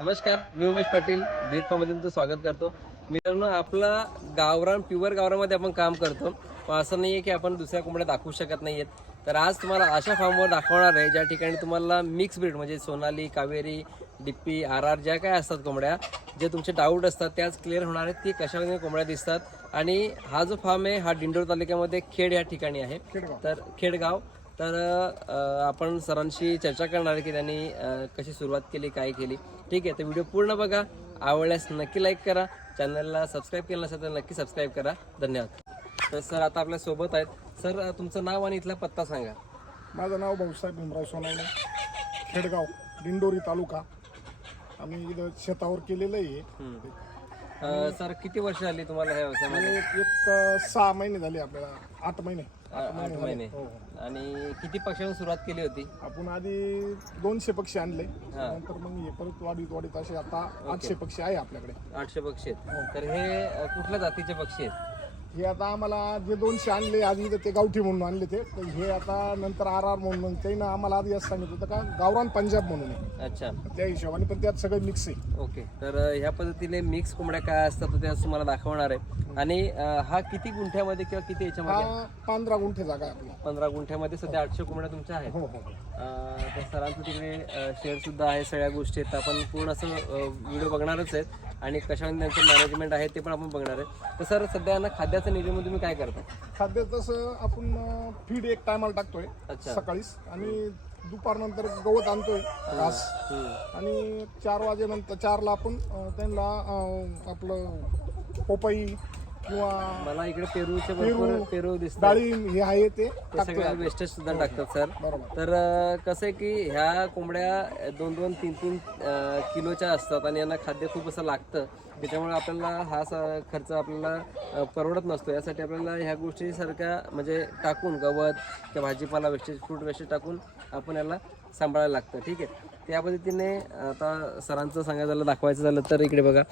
नमस्कार मी उमेश पाटील फार्ममध्ये तुमचं स्वागत करतो. मित्रांनो आपला गावरान प्युअर गावरामध्ये आपण काम करतो. पण असं नाही आहे की आपण दुसऱ्या कोंबड्या दाखवू शकत नाही आहेत तर आज तुम्हाला अशा फार्मवर दाखवणार आहे ज्या ठिकाणी तुम्हाला मिक्स ब्रीड म्हणजे सोनाली कावेरी डिप्पी आर आर ज्या काय असतात कोंबड्या जे तुमचे डाऊट असतात त्याच क्लिअर होणार आहेत की कशा पद्धतीने कोंबड्या दिसतात. आणि हा जो फार्म आहे हा दिंडोर तालुक्यामध्ये खेड या ठिकाणी आहे. तर खेडगाव. तर आपण सरांशी चर्चा करणार आहे की त्यांनी कशी सुरुवात केली काय केली. ठीक आहे तर व्हिडिओ पूर्ण बघा. आवडल्यास नक्की लाईक करा. चॅनलला सबस्क्राईब केलं नसेल तर नक्की सबस्क्राईब करा. धन्यवाद. तर सर आता आपल्यासोबत आहेत. सर तुमचं नाव आणि इथला पत्ता सांगा. माझं नाव भाऊसाहेब भीमराव सोनावणे. खेडगाव दिंडोरी तालुका. आम्ही इथं शेतावर केलेलं आहे. सर किती वर्ष झाली तुम्हाला ह्या व्यवसायामध्ये? आणि एक सहा महिने झाले आपल्याला. आठ महिने. आठ महिने हो हो. आणि किती पक्षांनी सुरुवात केली होती? आपण आधी दोनशे पक्षी आणले. नंतर मग हे परत वाढीत वाढीत असे आता आठशे पक्षी आहे आपल्याकडे. आठशे पक्षी आहेत. तर हे अ, कुठल्या जातीचे पक्षी आहेत? हे आता आम्हाला जे दोनशे आणले आधी इथं ते गावठी म्हणून आणले ते. तर हे आता नंतर आर आर म्हणून त्यानं आम्हाला आधी असं सांगितलं होतं का गावरान पंजाब म्हणून आहे. अच्छा. त्या हिशोबाने पण त्यात सगळं मिक्स आहे. ओके. तर अ, ह्या पद्धतीने मिक्स कोंबड्या काय असतात ते आज तुम्हाला दाखवणार आहे. आणि हा किती गुंठ्यामध्ये किंवा किती याच्यामध्ये हा पंधरा गुंठे जागा आहे आपली. पंधरा गुंठ्यामध्ये सध्या आठशे कोंबड्या तुमच्या आहेत. हो हो अ, तर सरांचं तिकडे शेअर सुद्धा आहे सगळ्या गोष्टी आहेत. तर आपण पूर्ण असं व्हिडिओ बघणारच आहेत. आणि कशामध्ये त्यांचं मॅनेजमेंट आहे ते पण आपण बघणार आहे तर सर सध्या ना खाद्याचं नियोजन तुम्ही काय करता? खाद्य तसं आपण फीड एक टायमाला टाकतोय अच्छा. सकाळीच. आणि दुपारनंतर गवत आणतोय घास हम्म. आणि चार वाजेनंतर चारला आपण अं, त्यांना अं, आपलं पोपई किंवा मला इकडे पेरूचे भरपूर पेरू, पेरू दिसतात. डाळिंब हे आहे ते ते सगळे वेस्टेज सुद्धा टाकतात सर बरोबर. तर अ, कसं आहे की ह्या कोंबड्या दोन दोन तीन तीन अ, किलोच्या असतात आणि यांना खाद्य खूप असं लागतं. त्याच्यामुळे आपल्याला हा सा- खर्च आपल्याला परवडत नसतो. यासाठी आपल्याला ह्या गोष्टीसारख्या म्हणजे टाकून गवत किंवा भाजीपाला वेस्टेज फ्रूट वेस्टेज टाकून आपण याला सांभाळायला लागतं. ठीक आहे? त्या पद्धतीने आता सरांचं सांगायचं झालं दाखवायचं झालं तर इकडे बघा.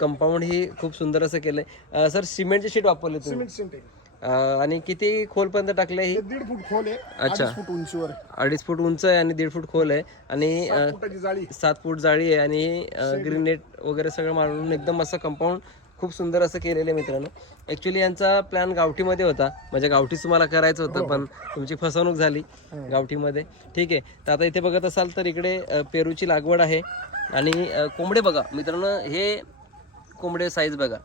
कंपाऊंड ही खूप सुंदर असं केलं आहे सर सिमेंटची शीट वापरली तुम्ही? सिमेंट सिंटे अ, आणि किती खोलपर्यंत टाकलं ही? हे दीड फूट खोल आहे अच्छा. अडीच फूट उंचीवर. आहे. अडीच फूट उंच आहे आणि दीड फूट खोल आहे. आणि अ, सात फुटाची जाळी. सात फूट जाळी आहे आणि ग्रीन नेट वगैरे सगळं मारून एकदम असं कंपाऊंड खूप सुंदर असं केलेलं आहे मित्रांनो. ॲक्च्युली यांचा प्लॅन गावठीमध्ये होता. म्हणजे गावठीच तुम्हाला करायचं होतं पण तुमची फसवणूक झाली गावठीमध्ये. ठीक आहे. तर आता इथे बघत असाल तर इकडे अ, पेरूची लागवड आहे. आणि अ, कोंबडे बघा मित्रांनो हे कोंबडे साईज बघा.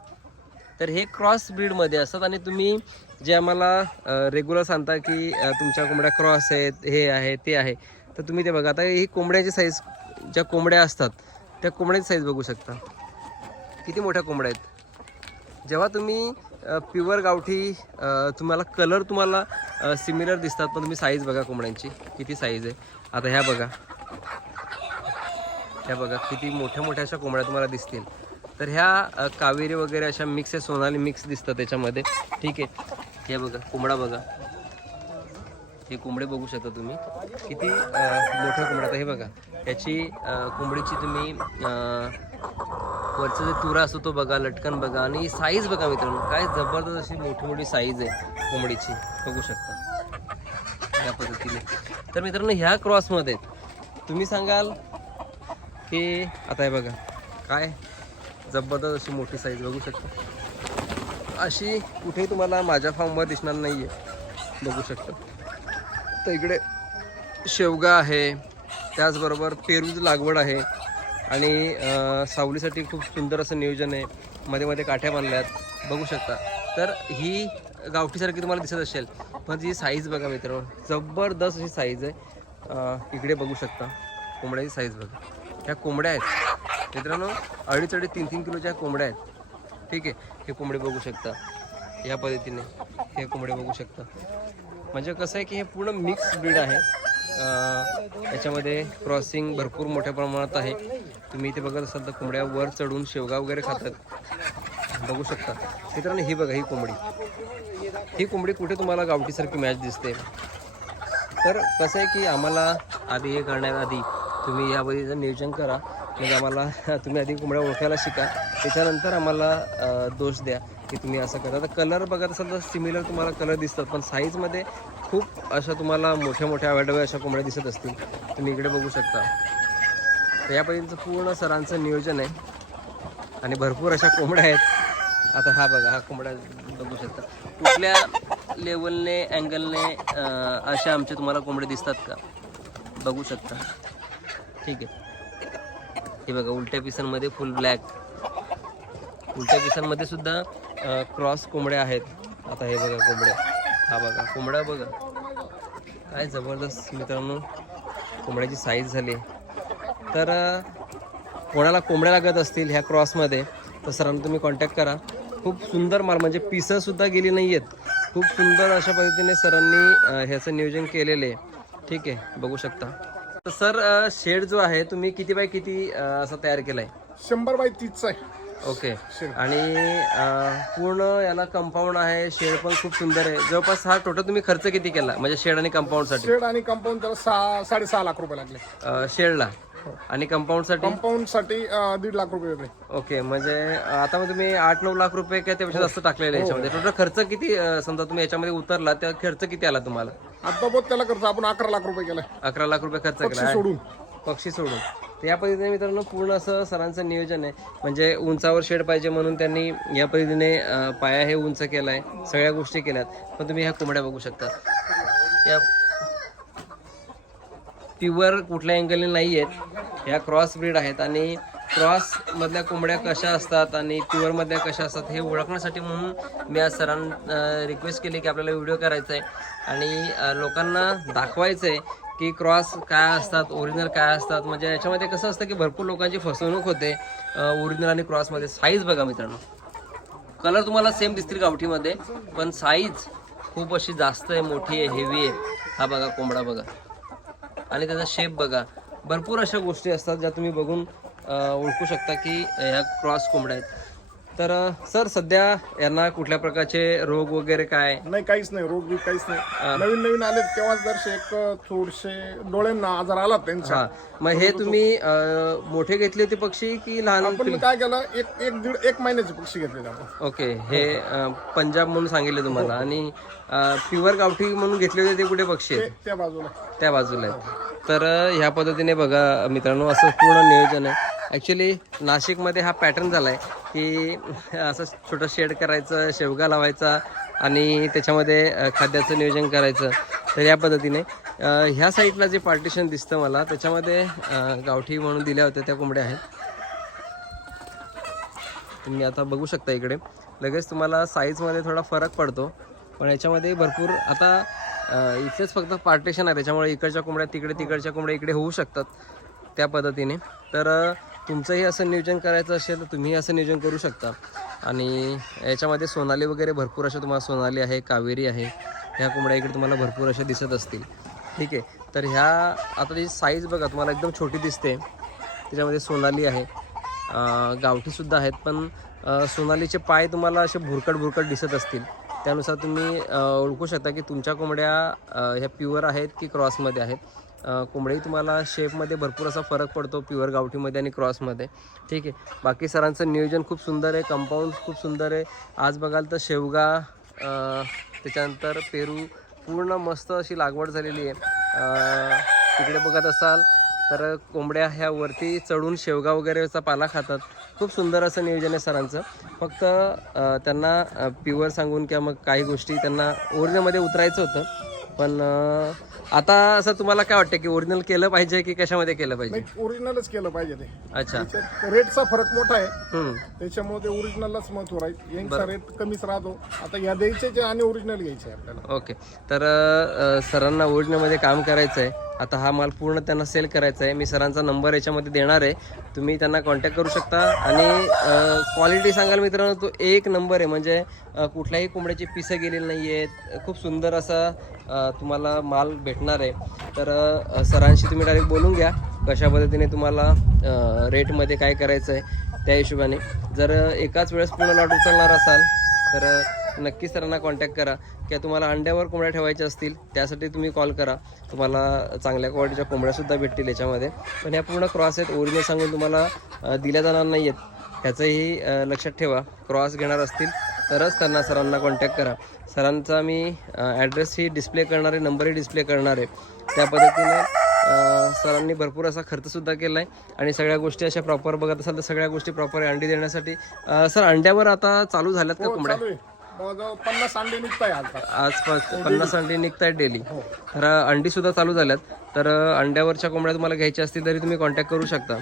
तर हे क्रॉस ब्रीडमध्ये असतात आणि तुम्ही जे आम्हाला रेग्युलर सांगता की तुमच्या कोंबड्या क्रॉस आहेत हे आहे ते आहे. तर तुम्ही ते बघा. आता ही कोंबड्याची साईज ज्या कोंबड्या असतात त्या कोंबड्याची साईज बघू शकता. किती मोठ्या कोंबड्या आहेत? जेव्हा तुम्ही प्युअर गावठी तुम्हाला कलर तुम्हाला सिमिलर दिसतात पण तुम्ही साईज बघा कोंबड्यांची. किती साईज आहे. आता ह्या बघा. ह्या बघा किती मोठ्या मोठ्या अशा कोंबड्या तुम्हाला दिसतील. तर ह्या कावेरी वगैरे अशा मिक्स आहे सोनाली मिक्स दिसतं त्याच्यामध्ये. ठीक आहे. हे बघा कोंबडा बघा. हे कोंबडे बघू शकता तुम्ही. किती मोठ्या कोंबड्या हे बघा. याची कोंबडीची तुम्ही वरचा जो तुरा असतो तो बघा लटकन बघा. आणि साईज बघा मित्रांनो. काय जबरदस्त अशी मोठी मोठी साईज आहे कोंबडीची. बघू शकता. या पद्धतीने. तर मित्रांनो ह्या क्रॉसमध्ये तुम्ही सांगाल की आता हे बघा. काय? जबरदस्त अशी मोठी साईज बघू शकता. अशी कुठेही तुम्हाला माझ्या फार्मवर दिसणार नाही आहे बघू शकता. तर इकडे शेवगा आहे. त्याचबरोबर पेरूची लागवड आहे. आणि सावलीसाठी खूप सुंदर असं नियोजन आहे. मध्ये मध्ये काठ्या बांधल्यात. बघू शकता. तर ही गावठीसारखी तुम्हाला दिसत असेल पण जी साईज बघा मित्र जबरदस्त अशी साईज आहे. इकडे बघू शकता. कोंबड्याची साईज बघा. ह्या कोंबड्या आहेत. मित्रांनो अडीच अडीच तीन तीन किलोच्या कोंबड्या आहेत. ठीक आहे हे कोंबडे बघू शकता. या पद्धतीने हे कोंबडे बघू शकता. म्हणजे कसं आहे की हे पूर्ण मिक्स ब्रीड आहे. याच्यामध्ये क्रॉसिंग भरपूर मोठ्या प्रमाणात आहे. तुम्ही इथे बघत असाल तर कोंबड्या वर चढून शेवगा वगैरे खातात. बघू शकता. मित्रांनो ही बघा ही कोंबडी. ही कोंबडी कुठे तुम्हाला गावठीसारखी मॅच दिसते? तर कसं आहे की आम्हाला आधी हे करण्याआधी तुम्ही या नियोजन करा. मग आम्हाला तुम्ही आधी कोंबड्या ओळखायला शिका. त्याच्यानंतर आम्हाला दोष द्या की तुम्ही असं करा. तर कलर बघत असाल तर सिमिलर तुम्हाला कलर दिसतात पण साईजमध्ये खूप अशा तुम्हाला मोठ्या मोठ्या अवॅडवे अशा कोंबड्या दिसत असतील. तुम्ही इकडे बघू शकता. तर पूर्ण सरांचं नियोजन आहे. आणि भरपूर अशा कोंबड्या आहेत. आता हा बघा हा कोंबड्या बघू शकता. कुठल्या लेवलने अँगलने अशा आमच्या तुम्हाला कोंबड्या दिसतात का? बघू शकता. ठीक आहे. हे बघा उलट्या पिसांमध्ये फुल ब्लॅक उलट्या पिसांमध्ये सुद्धा क्रॉस कोंबड्या आहेत. आता हे बघा कोंबड्या. हा बघा कोंबड्या बघा. काय जबरदस्त मित्रांनो. कोंबड्याची साईज झाली. तर कोणाला कोंबड्या लागत असतील ह्या क्रॉसमध्ये तर सरांना तुम्ही कॉन्टॅक्ट करा. खूप सुंदर माल म्हणजे पिसंसुद्धा गेली नाही आहेत खूप सुंदर अशा पद्धतीने सरांनी ह्याचं नियोजन केलेलं आहे. ठीक आहे बघू शकता. तर सर शेड जो आहे तुम्ही किती बाय किती असा तयार केला आहे शंभर बाय तीसचा आहे. ओके. आणि अं, पूर्ण याला कंपाऊंड आहे शेड पण खूप सुंदर आहे. जवळपास हा टोटल तुम्ही खर्च किती केला? म्हणजे शेड आणि कंपाऊंडसाठी? शेड आणि कंपाऊंड त्याला सहा साडेसहा लाख रुपये लागले. अं, शेडला. आणि कंपाऊंडसाठी? कंपाऊंडसाठी अं, दीड लाख रुपये वेगळे ओके म्हणजे अं, आता मग तुम्ही आठ नऊ लाख रुपये काय त्यापेक्षा जास्त टाकलेले याच्यामध्ये. टोटल खर्च किती अं, समजा तुम्ही याच्यामध्ये उतरला त्या खर्च किती आला तुम्हाला? आता बोत त्याला खर्च आपण अकरा लाख रुपये केलाय. अकरा लाख रुपये खर्च केला सोडून. पक्षी सोडून. तर या पद्धतीने मित्रांनो पूर्ण असं सरांचं नियोजन आहे. म्हणजे उंचावर शेड पाहिजे म्हणून त्यांनी या पद्धतीने पाया हे उंच केलाय सगळ्या गोष्टी केल्यात. पण तुम्ही ह्या कोंबड्या बघू शकता. या प्युअर कुठल्या अँगलने नाही आहेत ह्या क्रॉस ब्रीड आहेत आणि क्रॉस मधल्या कोंबड्या कशा असतात आणि प्युअर मधल्या कशा असतात हे ओळखण्यासाठी म्हणून मी आज सरांना रिक्वेस्ट केली की आपल्याला व्हिडिओ करायचा आहे आणि लोकांना दाखवायचं आहे की क्रॉस काय असतात ओरिजिनल काय असतात. म्हणजे याच्यामध्ये कसं असतं की भरपूर लोकांची फसवणूक होते ओरिजिनल आणि क्रॉसमध्ये साईज बघा मित्रांनो. कलर तुम्हाला सेम दिसतील गावठीमध्ये पण साईज खूप अशी जास्त आहे मोठी आहे हेवी आहे. हा बघा कोंबडा बघा. आणि त्याचा शेप बघा. भरपूर अशा गोष्टी असतात ज्या तुम्ही बघून ओळखू शकता की ह्या क्रॉस कोंबड्या आहेत. तर सर सध्या यांना कुठल्या प्रकारचे रोग वगैरे काय? नाही काहीच नाही. रोग बी काहीच नाही. नवीन नवीन आले तेव्हाच जरसे एक थोडसे डोळ्यांना आजार आला त्यांचा हा. मग हे तुम्ही अ, मोठे घेतले होते पक्षी की लहान आपण काय केलं? एक एक दीड एक महिन्याचे पक्षी घेतले आपण. ओके. हे अ, पंजाब म्हणून सांगितले तुम्हाला. आणि प्युअर गावठी म्हणून घेतले होते ते कुठे पक्षी आहेत? ते- त्या बाजूला. त्या बाजूला आहेत. तर अ, ह्या पद्धतीने बघा मित्रांनो असं पूर्ण नियोजन आहे. ॲक्च्युली नाशिकमध्ये हा पॅटर्न झाला आहे की असं छोटं शेड करायचं शेवगा लावायचा आणि त्याच्यामध्ये खाद्याचं नियोजन करायचं. तर या पद्धतीने ह्या साईडला जे पार्टिशन दिसतं मला त्याच्यामध्ये गावठी म्हणून दिल्या होत्या त्या कोंबड्या आहेत. तुम्ही आता बघू शकता इकडे. लगेच तुम्हाला साईजमध्ये थोडा फरक पडतो पण याच्यामध्ये भरपूर आता इथेच फक्त पार्टिशन आहे त्याच्यामुळे इकडच्या कोंबड्या तिकडे तिकडच्या कोंबड्या इकडे होऊ शकतात त्या पद्धतीने. तर तुमचंही असं नियोजन करायचं असेल तर तुम्ही असं नियोजन करू शकता. आणि याच्यामध्ये सोनाली वगैरे भरपूर अशा तुम्हाला सोनाली आहे कावेरी आहे. ह्या कोंबड्या इकडे तुम्हाला भरपूर अशा दिसत असतील. ठीक आहे. तर ह्या आता जी साईज बघा तुम्हाला एकदम छोटी दिसते. त्याच्यामध्ये सोनाली आहे. गावठीसुद्धा आहेत पण सोनालीचे पाय तुम्हाला असे भुरकट भुरकट दिसत असतील. त्यानुसार तुम्ही ओळखू शकता की तुमच्या कोंबड्या ह्या प्युअर आहेत की क्रॉसमध्ये आहेत. कोंबडी तुम्हाला शेपमध्ये भरपूर असा फरक पडतो प्युअर गावठीमध्ये आणि क्रॉसमध्ये. ठीक आहे. बाकी सरांचं नियोजन खूप सुंदर आहे कंपाऊंड खूप सुंदर आहे. आज बघाल तर शेवगा त्याच्यानंतर पेरू पूर्ण मस्त अशी लागवड झालेली आहे. तिकडे बघत असाल तर कोंबड्या ह्या वरती चढून शेवगा वगैरेचा पाला खातात. खूप सुंदर असं नियोजन आहे सरांचं. फक्त त्यांना प्युअर सांगून किंवा मग काही गोष्टी त्यांना ओरिजनमध्ये उतरायचं होतं. पण आता असं तुम्हाला काय वाटतं की ओरिजिनल केलं पाहिजे की कशामध्ये केलं पाहिजे? ओरिजिनलच केलं पाहिजे ते. अच्छा. त्याच्यात रेटचा फरक मोठा आहे. हम्म. त्याच्यामुळे ते ओरिजिनललाच महत्त्व राहील. यांचा रेट कमीच राहतो. आता या द्यायचे आणि ओरिजिनल घ्यायचे आपल्याला. ओके. तर अ, सरांना ओढण्यामध्ये काम करायचं आहे आता हा माल पूर्ण त्यांना सेल करायचा आहे. मी सरांचा नंबर याच्यामध्ये देणार आहे. तुम्ही त्यांना कॉन्टॅक्ट करू शकता. आणि क्वालिटी सांगाल मित्रांनो तो एक नंबर आहे. म्हणजे कुठल्याही कोंबड्याची पिसं गेलेली नाही आहेत खूप सुंदर असा तुम्हाला माल भेटणार आहे. तर सरांशी तुम्ही डायरेक्ट बोलून घ्या. कशा पद्धतीने तुम्हाला रेटमध्ये काय करायचं आहे त्या हिशोबाने. जर एकाच वेळेस पूर्ण लॉट उचलणार असाल तर नक्कीच सरांना कॉन्टॅक्ट करा. किंवा तुम्हाला अंड्यावर कोंबड्या ठेवायच्या असतील त्यासाठी तुम्ही कॉल करा. तुम्हाला चांगल्या क्वालिटीच्या कोंबड्यासुद्धा भेटतील याच्यामध्ये. पण ह्या पूर्ण क्रॉस आहेत ओरिजिनल सांगून तुम्हाला दिल्या जाणार नाही आहेत ह्याचंही लक्षात ठेवा. क्रॉस घेणार असतील तरच त्यांना सरांना कॉन्टॅक्ट करा. सरांचा मी ॲड्रेसही डिस्प्ले करणार आहे नंबरही डिस्प्ले करणार. आहे त्या पद्धतीने सरांनी भरपूर असा खर्चसुद्धा केला आहे आणि सगळ्या गोष्टी अशा प्रॉपर बघत असाल तर सगळ्या गोष्टी प्रॉपर अंडी देण्यासाठी सर अंड्यावर आता चालू झाल्यात का कोंबड्या? चालू आहे. जवळजवळ पन्नास अंडे निघताय आसपास पन्नास अंडी निघत आहेत डेली. तर अंडी सुद्धा चालू झाल्यात. तर अंड्यावरच्या कोंबड्या तुम्हाला घ्यायच्या असतील तरी तुम्ही कॉन्टॅक्ट करू शकता.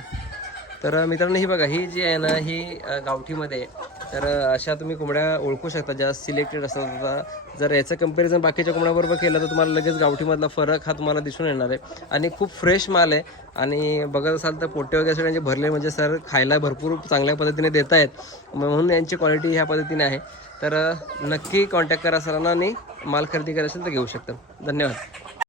तर मित्रांनो ही बघा ही जी आहे ना ही गावठीमध्ये आहे. तर अशा तुम्ही कोंबड्या ओळखू शकता ज्या सिलेक्टेड असतात. आता जर याचं कंपॅरिझन बाकीच्या कोंबड्याबरोबर केलं तर तुम्हाला लगेच गावठीमधला फरक हा तुम्हाला दिसून येणार आहे. आणि खूप फ्रेश माल आहे. आणि बघत असाल तर पोटे वगैरे सगळ्यांचे भरले म्हणजे सर खायला भरपूर चांगल्या पद्धतीने देत आहेत. म्हणून यांची क्वालिटी ह्या पद्धतीने आहे. तर नक्की कॉन्टॅक्ट करा सरांना आणि माल खरेदी करायचं असेल तर घेऊ शकता. धन्यवाद.